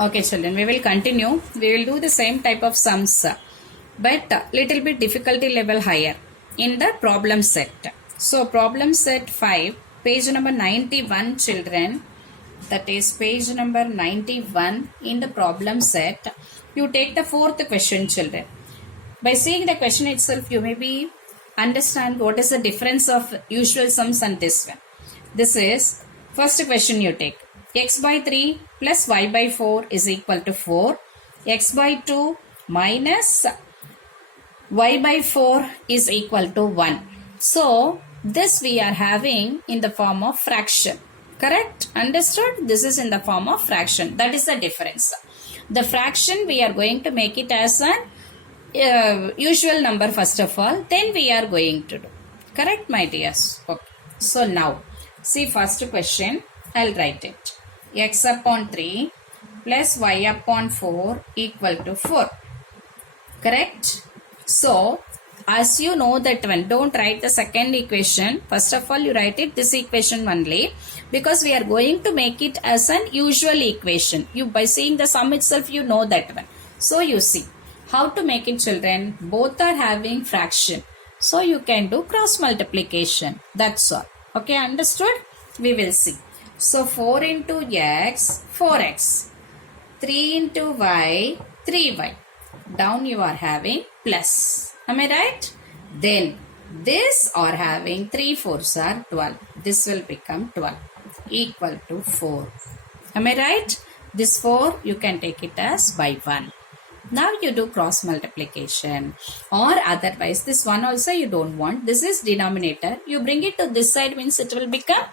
Okay, children, we will continue. We will do the same type of sums, but little bit difficulty level higher in the problem set. So, problem set 5, page number 91, children. That is page number 91 in the problem set. You take the fourth question, children. By seeing the question itself, you maybe understand what is the difference of usual sums and this one. This is first question you take. X by 3 plus y by 4 is equal to 4. X by 2 minus y by 4 is equal to 1. So, this we are having in the form of fraction. Correct? Understood? This is in the form of fraction. That is the difference. The fraction we are going to make it as an usual number first of all. Then we are going to do. Correct, my dears? Okay. So, now, see first question. I'll write it. X upon 3 plus y upon 4 equal to 4. Correct? So, as you know that one, don't write the second equation. First of all, you write it this equation only, because we are going to make it as an usual equation. You, by seeing the sum itself, you know that one. So, you see how to make it, children. Both are having fraction. So, you can do cross multiplication. That's all. Okay, understood? We will see. So, 4 into x, 4x. 3 into y, 3y. Down you are having plus. Am I right? Then, this are having 3 4s are 12. This will become 12. Equal to 4. Am I right? This 4, you can take it as by 1. Now you do cross multiplication, or otherwise this one also you don't want. This is denominator. You bring it to this side, means it will become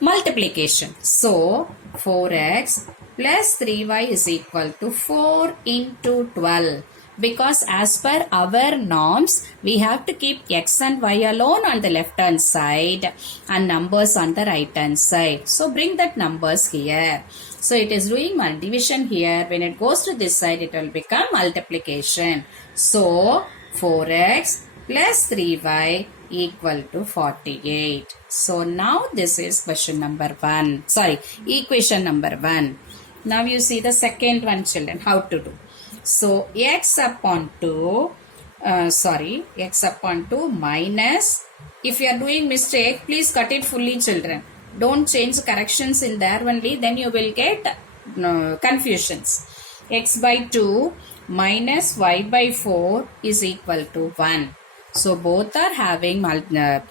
multiplication. So, 4x plus 3y is equal to 4 into 12. Because as per our norms, we have to keep x and y alone on the left hand side and numbers on the right hand side. So, bring that numbers here. So, it is doing division here. When it goes to this side, it will become multiplication. So, 4x plus 3y equal to 48. So, now this is question number 1. Sorry, equation number 1. Now, you see the second one, children, how to do. So, x upon 2 minus, if you are doing mistake, please cut it fully, children. Don't change corrections in there only, then you will get confusions. X by 2 minus y by 4 is equal to 1. So, both are having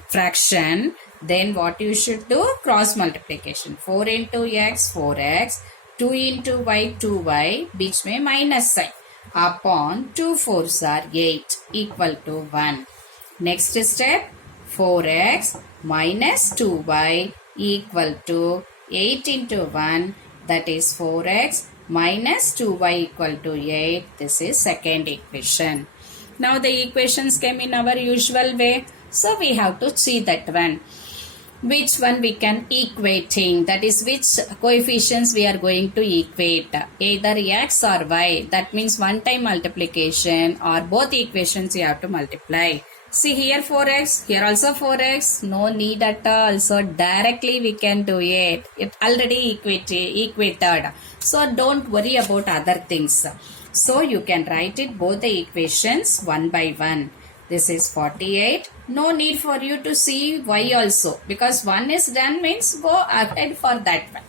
fraction. Then what you should do? Cross multiplication. 4 into x, 4x. 2 into y, 2y. Beech mein minus sign. Upon 2 4s are 8 equal to 1. Next step, 4x minus 2y equal to 8 into 1, that is 4x minus 2y equal to 8. This is second equation. Now the equations came in our usual way. So we have to see that one. Which one we can equating, that is which coefficients we are going to equate, either x or y. That means one time multiplication, or both equations you have to multiply. See here 4x, here also 4x, no need at all. So directly we can do it. It already equated. So don't worry about other things. So you can write it both the equations one by one. This is 48. No need for you to see y also, because one is done means go ahead for that one.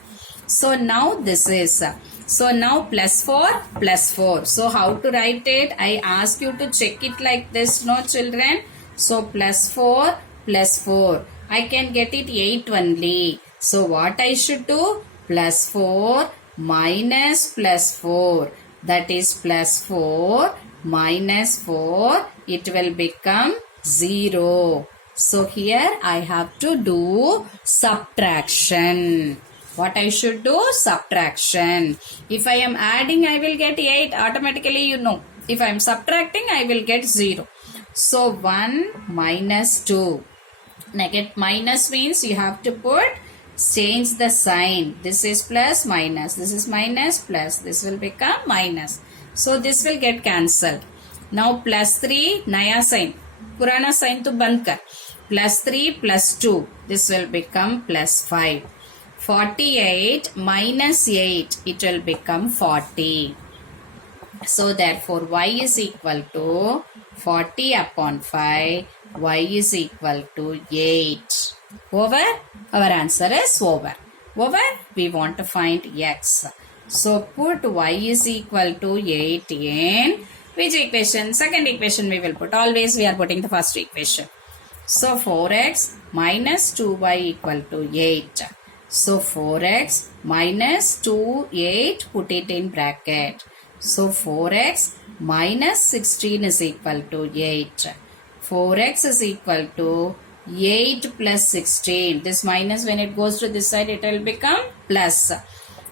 So now this is, so now plus 4 plus 4. So how to write it? I ask you to check it like this, no children. So plus 4 plus 4. I can get it 8 only. So what I should do? Plus 4 minus plus 4. That is plus 4 minus 4. It will become 0. So here I have to do subtraction. What I should do? Subtraction. If I am adding, I will get 8. Automatically you know. If I am subtracting, I will get 0. So 1 minus 2. Negative minus means you have to change the sign. This is plus minus. This is minus plus. This will become minus. So this will get cancelled. Now plus 3, naya sign. Purana sign to band kar. Plus 3 plus 2. This will become plus 5. 48 minus 8, it will become 40. So therefore y is equal to 40 upon 5, y is equal to 8. Over? Our answer is over. Over? We want to find x. So put y is equal to 8 in which equation? Second equation we will put. Always we are putting the first equation. So 4x minus 2y equal to 8. So 4x minus 2, 8, put it in bracket. So 4x minus 16 is equal to 8. 4x is equal to 8 plus 16. This minus, when it goes to this side, it will become plus.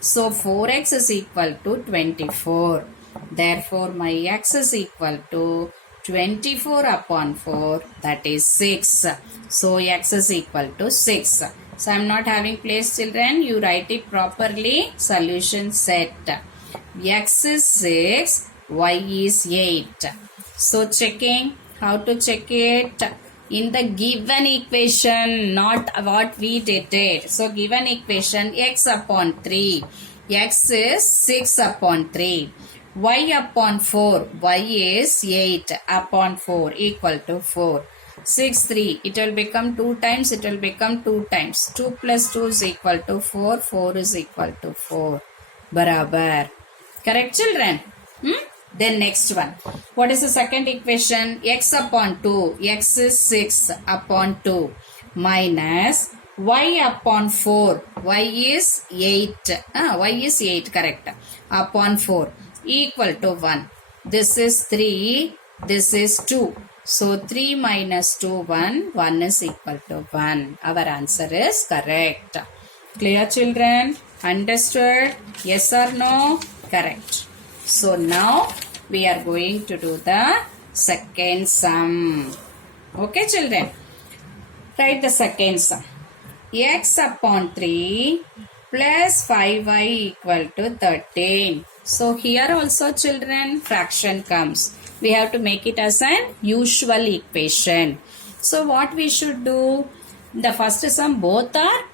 So 4x is equal to 24. Therefore, my x is equal to 24 upon 4, that is 6. So x is equal to 6. So I am not having place, children. You write it properly. Solution set. X is 6, y is 8. So checking, how to check it? In the given equation, not what we did it. So given equation, x upon 3. X is 6 upon 3. Y upon 4. Y is 8 upon 4 equal to 4. 6, 3. It will become 2 times. It will become 2 times. 2 plus 2 is equal to 4. 4 is equal to 4. Barabar. Correct, children? Then next one. What is the second equation? X upon 2. X is 6 upon 2 minus y upon 4. Y is 8. Y is 8, correct. Upon 4 equal to 1. This is 3. This is 2. So 3 minus 2, 1. 1 is equal to 1. Our answer is correct. Clear, children? Understood? Yes or no? Correct. So now we are going to do the second sum. Okay, children? Write the second sum. X upon 3 plus 5y equal to 13. So here also, children, fraction comes. We have to make it as an usual equation. So what we should do? The first sum, both are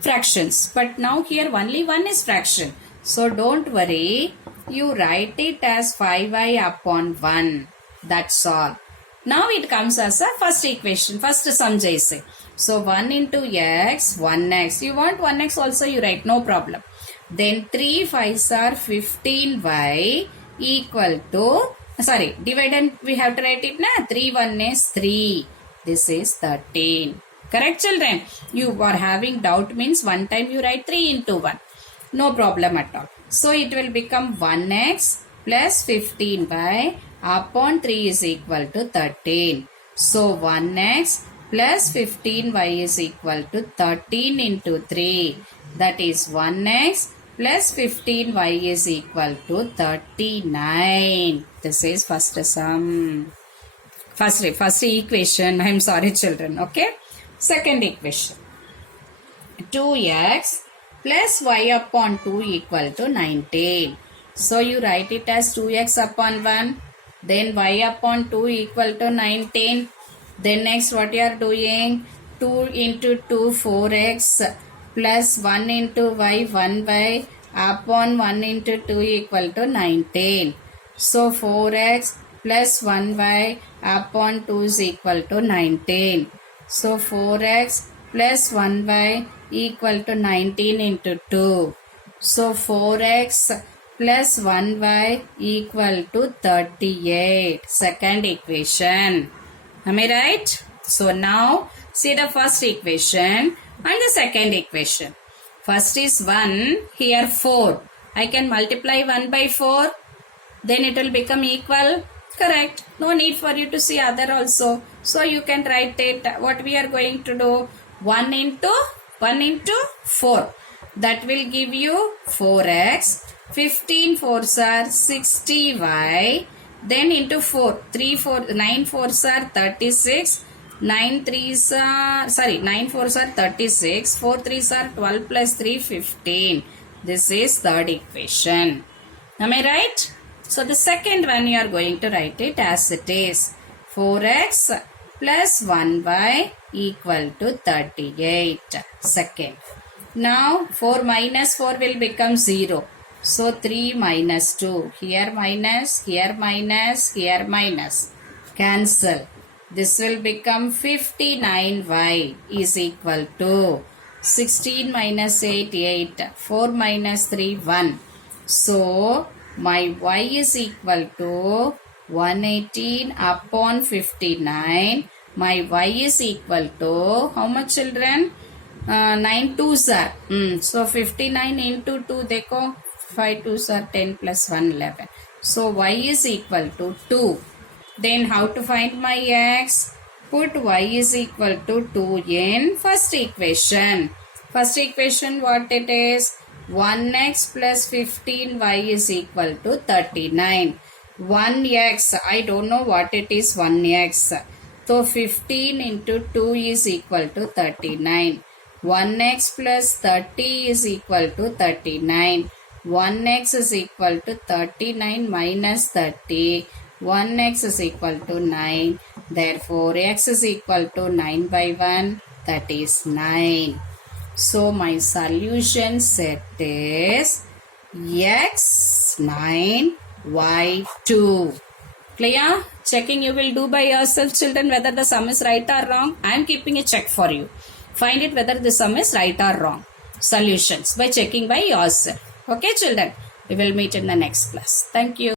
fractions. But now here only one is fraction. So don't worry. You write it as 5y upon 1. That's all. Now it comes as a first equation. First sum jaise. So 1 into x, 1x. You want 1x also, you write, no problem. Then 3 5s are 15y equal to, sorry, divide and we have to write it, na? 3 1 is 3. This is 13. Correct, children? You are having doubt means one time you write 3 into 1. No problem at all. So it will become 1x plus 15y upon 3 is equal to 13. So 1x plus 15y is equal to 13 into 3. That is 1x plus 15y is equal to 39. This is first sum. First equation. I am sorry, children. Okay. Second equation. 2x plus y upon 2 equal to 19. So you write it as 2x upon 1. Then y upon 2 equal to 19. Then next what you are doing? 2 into 2 4x plus 1 into y 1y upon 1 into 2 equal to 19. So 4x plus 1y upon 2 is equal to 19. So 4x plus 1y equal to 19 into 2. So 4x plus 1y equal to 38. Second equation. Am I right? So now see the first equation and the second equation. First is 1, here 4. I can multiply 1 by 4. Then it will become equal. Correct. No need for you to see other also. So you can write it. What we are going to do? 1 into 4. That will give you 4x. 15 4s are 60y. Then into 4. 9 4s are 36. 9 4s are 36. 4 3s are 12 plus 3 15. This is third equation. Am I right? So the second one you are going to write it as it is. 4x plus 1y equal to 38. Second. Now 4 minus 4 will become 0. So 3 minus 2. Here minus, here minus, here minus. Cancel. This will become 59y is equal to 16 minus 8, 8. 4 minus 3, 1. So my y is equal to 118 upon 59. My y is equal to how much, children? 9 2s are. So 59 into 2 देखो 5 2s are 10 plus 1 11. So y is equal to 2. Then how to find my x? Put y is equal to 2 in first equation. First equation what it is? 1x plus 15y is equal to 39. 1x, I don't know what it is 1x. So 15 into 2 is equal to 39. 1x plus 30 is equal to 39. 1x is equal to 39 minus 30. 1x is equal to 9. Therefore, x is equal to 9 by 1. That is 9. So, my solution set is x 9 y 2. Clear? Checking you will do by yourself, children, whether the sum is right or wrong. I am keeping a check for you. Find it whether the sum is right or wrong. Solutions by checking by yourself. Okay, children? We will meet in the next class. Thank you.